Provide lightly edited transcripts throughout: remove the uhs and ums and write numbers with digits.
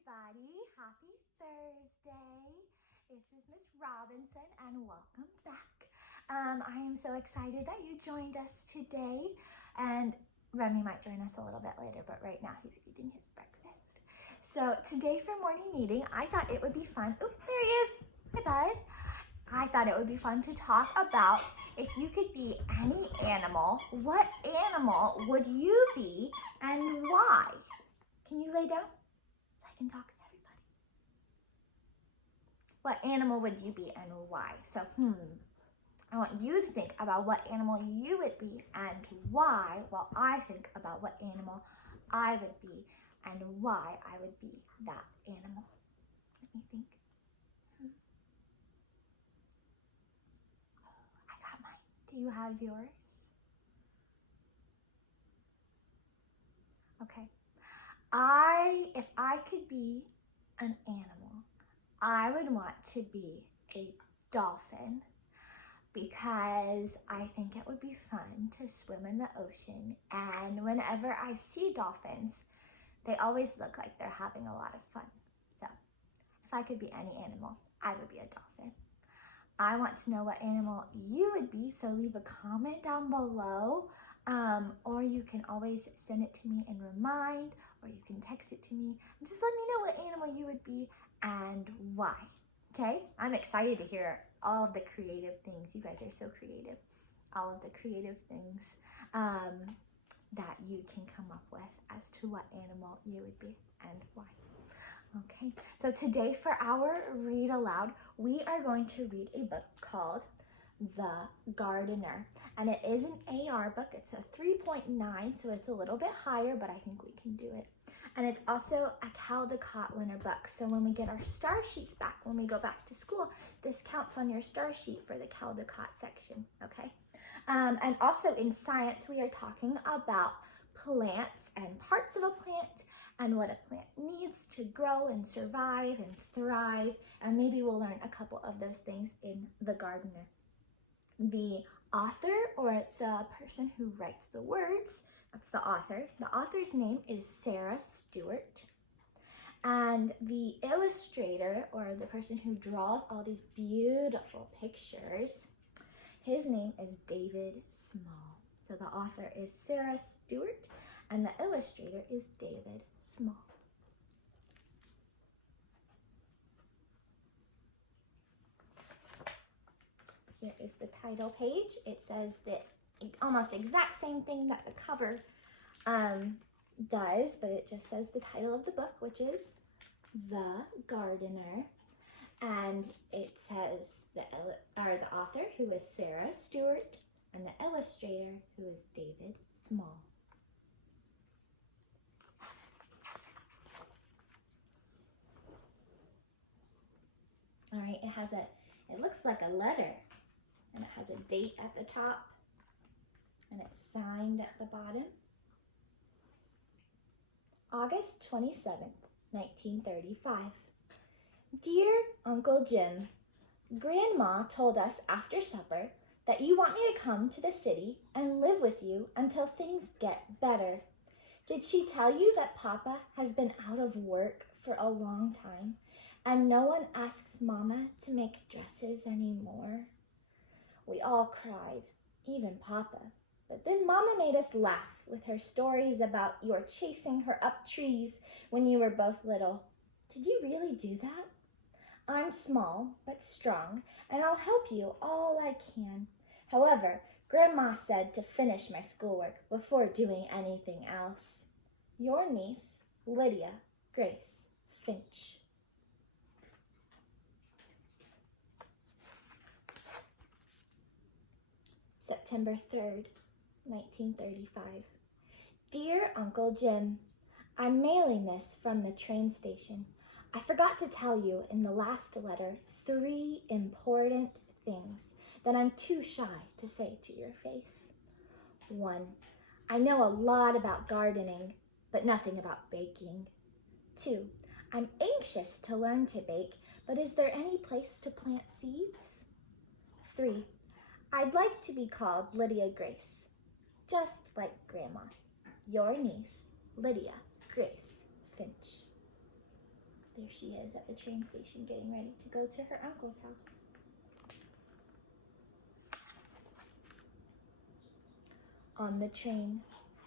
everybody. Happy Thursday. This is Miss Robinson and welcome back. I am so excited that you joined us today, and Remy might join us a little bit later, but right now he's eating his breakfast. So today for morning meeting, I thought it would be fun. Oh, there he is. Hi, bud. I thought it would be fun to talk about if you could be any animal, what animal would you be and why? Can you lay down so I can talk to everybody? What animal would you be and why? So, I want you to think about what animal you would be and why, while I think about what animal I would be and why I would be that animal. Let me think. I got mine. Do you have yours? Okay. If I could be an animal, I would want to be a dolphin because I think it would be fun to swim in the ocean. And whenever I see dolphins, they always look like they're having a lot of fun. So if I could be any animal, I would be a dolphin. I want to know what animal you would be, so leave a comment down below, or you can always send it to me and remind, or you can text it to me. And just let me know what animal you would be and why, okay? I'm excited to hear all of the creative things. You guys are so creative. All of the creative things that you can come up with as to what animal you would be and why. Okay, so today for our read aloud, we are going to read a book called The Gardener. And it is an AR book. It's a 3.9, so it's a little bit higher, but I think we can do it. And it's also a Caldecott winner book. So when we get our star sheets back, when we go back to school, this counts on your star sheet for the Caldecott section, okay? And also in science, we are talking about plants and parts of a plant and what a plant needs to grow and survive and thrive. And maybe we'll learn a couple of those things in The Gardener. The author, or the person who writes the words, that's the author. The author's name is Sarah Stewart. And the illustrator, or the person who draws all these beautiful pictures, his name is David Small. So the author is Sarah Stewart, and the illustrator is David Small. Here is the title page. It says the almost exact same thing that the cover does, but it just says the title of the book, which is The Gardener. And it says the author, who is Sarah Stewart, and the illustrator, who is David Small. All right, it looks like a letter, and it has a date at the top, and it's signed at the bottom. August 27th, 1935. Dear Uncle Jim, Grandma told us after supper that you want me to come to the city and live with you until things get better. Did she tell you that Papa has been out of work for a long time and no one asks Mama to make dresses anymore? We all cried, even Papa. But then Mama made us laugh with her stories about your chasing her up trees when you were both little. Did you really do that? I'm small but strong, and I'll help you all I can. However, Grandma said to finish my schoolwork before doing anything else. Your niece, Lydia Grace Finch. September 3rd, 1935. Dear Uncle Jim, I'm mailing this from the train station. I forgot to tell you in the last letter 3 important things that I'm too shy to say to your face. 1, I know a lot about gardening, but nothing about baking. 2, I'm anxious to learn to bake, but is there any place to plant seeds? 3, I'd like to be called Lydia Grace, just like Grandma. Your niece, Lydia Grace Finch. There she is at the train station getting ready to go to her uncle's house. On the train,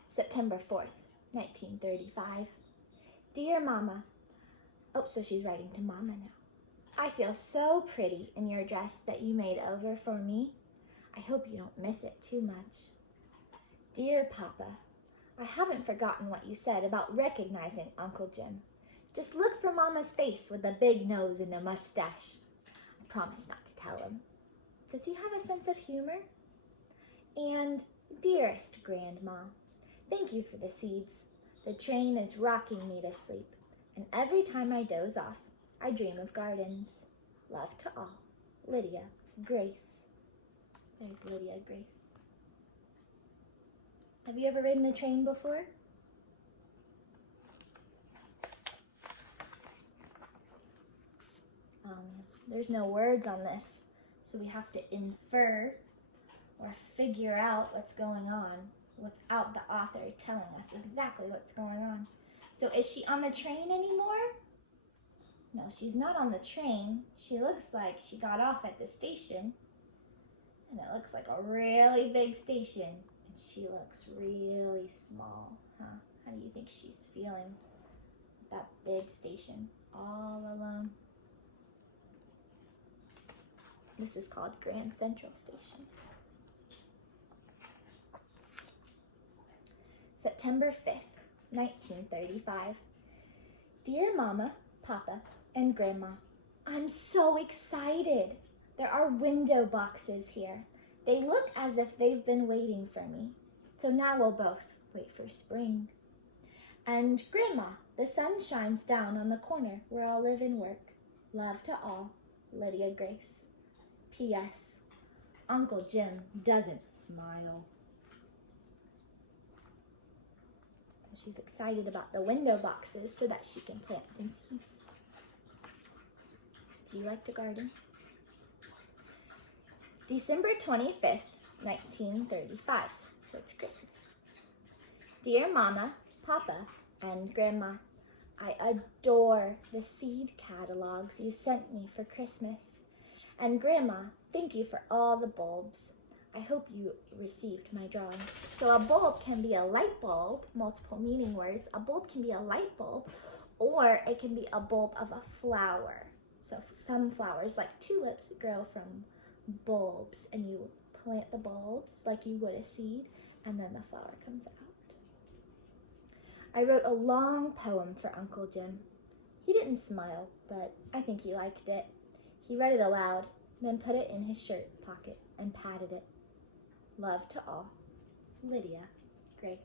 September 4th, 1935. Dear Mama. Oh, so she's writing to Mama now. I feel so pretty in your dress that you made over for me. I hope you don't miss it too much. Dear Papa, I haven't forgotten what you said about recognizing Uncle Jim. Just look for Mama's face with the big nose and a mustache. I promise not to tell him. Does he have a sense of humor? And dearest Grandma, thank you for the seeds. The train is rocking me to sleep, and every time I doze off, I dream of gardens. Love to all. Lydia Grace. There's Lydia Grace. Have you ever ridden a train before? There's no words on this, so we have to infer or figure out what's going on without the author telling us exactly what's going on. So is she on the train anymore? No, she's not on the train. She looks like she got off at the station. And it looks like a really big station. And she looks really small, huh? How do you think she's feeling at that big station, all alone? This is called Grand Central Station. September 5th, 1935. Dear Mama, Papa, and Grandma, I'm so excited. There are window boxes here. They look as if they've been waiting for me. So now we'll both wait for spring. And Grandma, the sun shines down on the corner where I'll live and work. Love to all, Lydia Grace. P.S. Uncle Jim doesn't smile. She's excited about the window boxes so that she can plant some seeds. Do you like to garden? December 25th, 1935. So it's Christmas. Dear Mama, Papa, and Grandma, I adore the seed catalogs you sent me for Christmas. And Grandma, thank you for all the bulbs. I hope you received my drawings. So a bulb can be a light bulb, multiple meaning words. A bulb can be a light bulb, or it can be a bulb of a flower. So some flowers, like tulips, grow from bulbs, and you plant the bulbs like you would a seed, and then the flower comes out. I wrote a long poem for Uncle Jim. He didn't smile, but I think he liked it. He read it aloud, then put it in his shirt pocket and patted it. Love to all, Lydia Grace.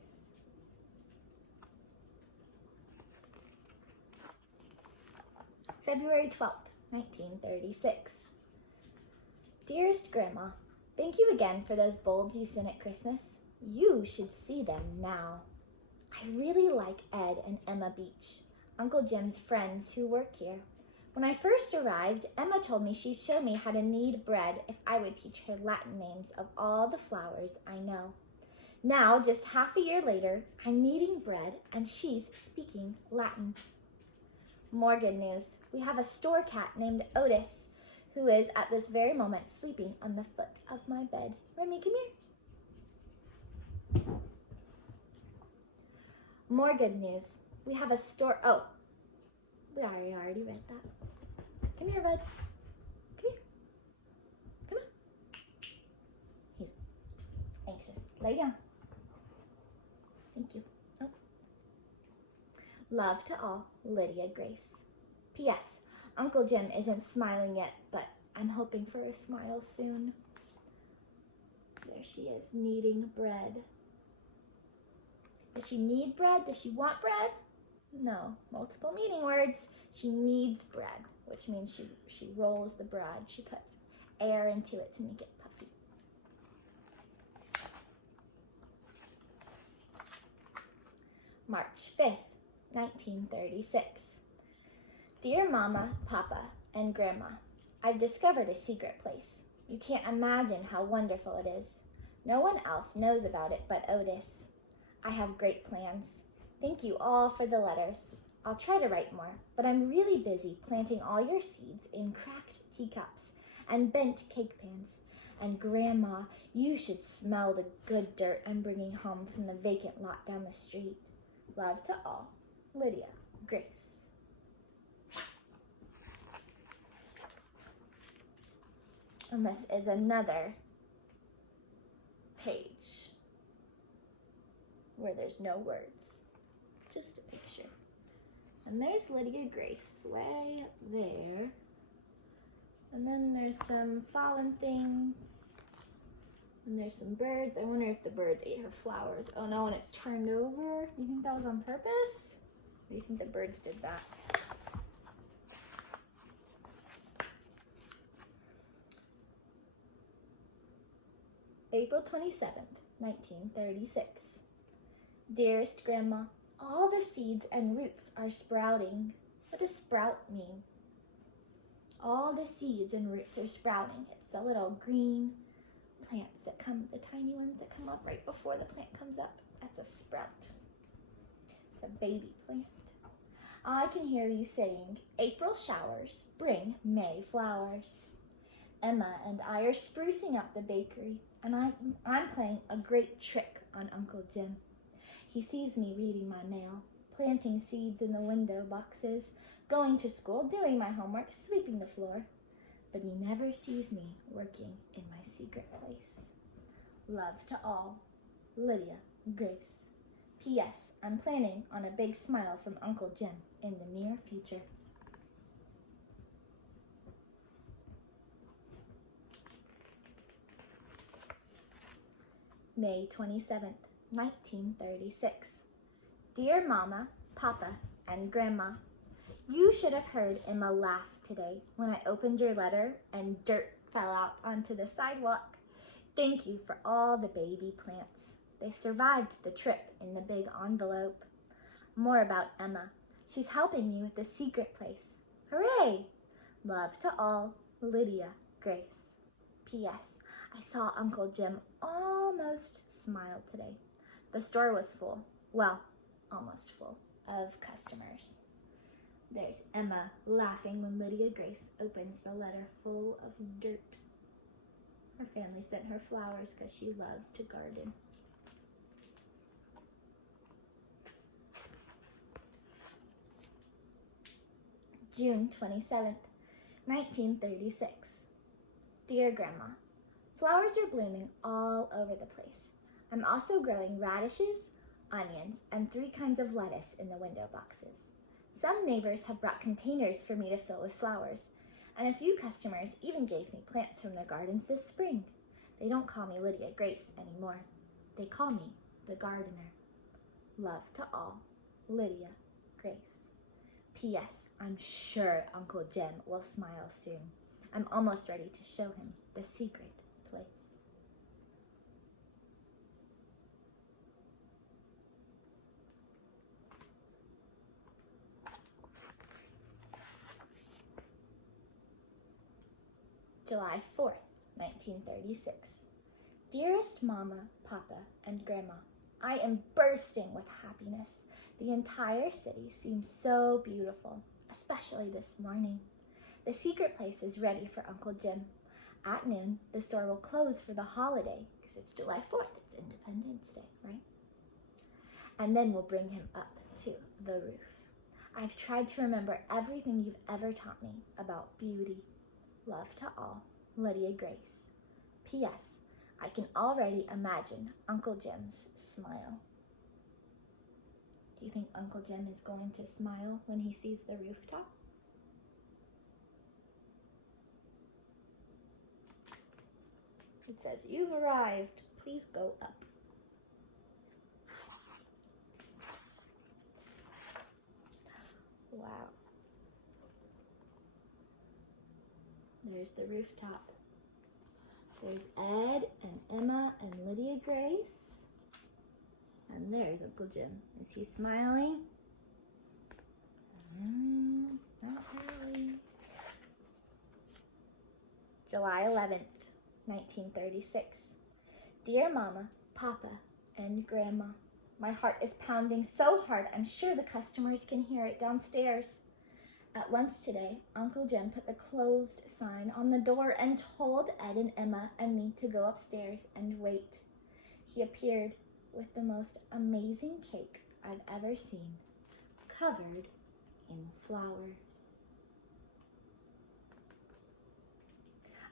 February 12th, 1936. Dearest Grandma, thank you again for those bulbs you sent at Christmas. You should see them now. I really like Ed and Emma Beach, Uncle Jim's friends who work here. When I first arrived, Emma told me she'd show me how to knead bread if I would teach her Latin names of all the flowers I know. Now, just half a year later, I'm kneading bread and she's speaking Latin. More good news. We have a store cat named Otis, who is at this very moment sleeping on the foot of my bed. Remy, come here. More good news. We have a store. Oh, we already read that. Come here, bud. Come here. Come on. He's anxious. Lay down. Thank you. Oh. Love to all, Lydia Grace. P.S. Uncle Jim isn't smiling yet, but I'm hoping for a smile soon. There she is, kneading bread. Does she need bread? Does she want bread? No, multiple meaning words. She needs bread, which means she rolls the bread. She puts air into it to make it puffy. March 5th, 1936. Dear Mama, Papa, and Grandma, I've discovered a secret place. You can't imagine how wonderful it is. No one else knows about it but Otis. I have great plans. Thank you all for the letters. I'll try to write more, but I'm really busy planting all your seeds in cracked teacups and bent cake pans. And Grandma, you should smell the good dirt I'm bringing home from the vacant lot down the street. Love to all, Lydia, Grace. And this is another page where there's no words, just a picture. And there's Lydia Grace way up there. And then there's some fallen things. And there's some birds. I wonder if the birds ate her flowers. Oh no, and it's turned over. Do you think that was on purpose? Or do you think the birds did that? April 27th, 1936. Dearest Grandma, all the seeds and roots are sprouting. What does sprout mean? All the seeds and roots are sprouting. It's the little green plants that come, the tiny ones that come up right before the plant comes up. That's a sprout. It's a baby plant. I can hear you saying, April showers bring May flowers. Emma and I are sprucing up the bakery, and I'm playing a great trick on Uncle Jim. He sees me reading my mail, planting seeds in the window boxes, going to school, doing my homework, sweeping the floor. But he never sees me working in my secret place. Love to all, Lydia Grace. P.S. I'm planning on a big smile from Uncle Jim in the near future. May 27th, 1936. Dear Mama, Papa, and Grandma, you should have heard Emma laugh today when I opened your letter and dirt fell out onto the sidewalk. Thank you for all the baby plants. They survived the trip in the big envelope. More about Emma. She's helping me with the secret place. Hooray! Love to all, Lydia Grace. P.S. I saw Uncle Jim almost smile today. The store was full, well, almost full, of customers. There's Emma laughing when Lydia Grace opens the letter full of dirt. Her family sent her flowers because she loves to garden. June 27th, 1936. Dear Grandma, flowers are blooming all over the place. I'm also growing radishes, onions, and 3 kinds of lettuce in the window boxes. Some neighbors have brought containers for me to fill with flowers, and a few customers even gave me plants from their gardens this spring. They don't call me Lydia Grace anymore. They call me the gardener. Love to all, Lydia Grace. P.S. I'm sure Uncle Jim will smile soon. I'm almost ready to show him the secret place. July 4th, 1936. Dearest Mama, Papa, and Grandma, I am bursting with happiness. The entire city seems so beautiful, especially this morning. The secret place is ready for Uncle Jim. At noon, the store will close for the holiday because it's July 4th. It's Independence Day, right? And then we'll bring him up to the roof. I've tried to remember everything you've ever taught me about beauty. Love to all, Lydia Grace. P.S. I can already imagine Uncle Jim's smile. Do you think Uncle Jim is going to smile when he sees the rooftop? It says, you've arrived. Please go up. Wow. There's the rooftop. There's Ed and Emma and Lydia Grace. And there's Uncle Jim. Is he smiling? Not really. July 11th, 1936. Dear Mama, Papa, and Grandma, My heart is pounding so hard, I'm sure the customers can hear it downstairs. At lunch today, Uncle Jim put the closed sign on the door and told Ed and Emma and me to go upstairs and wait. He appeared with the most amazing cake I've ever seen, covered in flowers.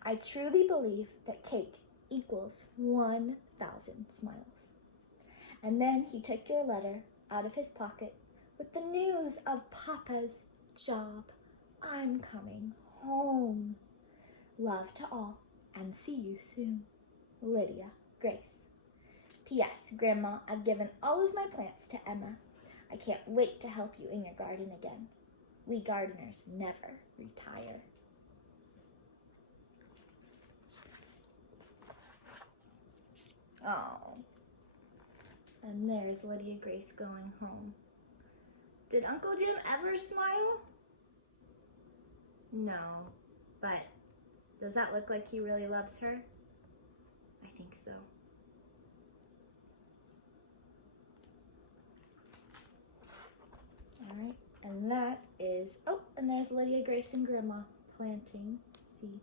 I truly believe that cake equals 1,000 smiles. And then he took your letter out of his pocket with the news of Papa's job. I'm coming home. Love to all, and see you soon. Lydia, Grace. P.S. Grandma, I've given all of my plants to Emma. I can't wait to help you in your garden again. We gardeners never retire. Oh. And there's Lydia Grace going home. Did Uncle Jim ever smile? No, but does that look like he really loves her? I think so. All right, and that is, oh, and there's Lydia Grace and Grandma planting seeds.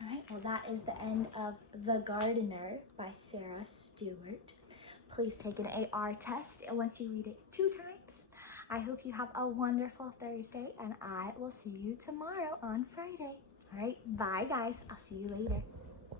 All right, well, that is the end of The Gardener by Sarah Stewart. Please take an AR test, and once you read it 2 times, I hope you have a wonderful Thursday, and I will see you tomorrow on Friday. All right, bye, guys. I'll see you later.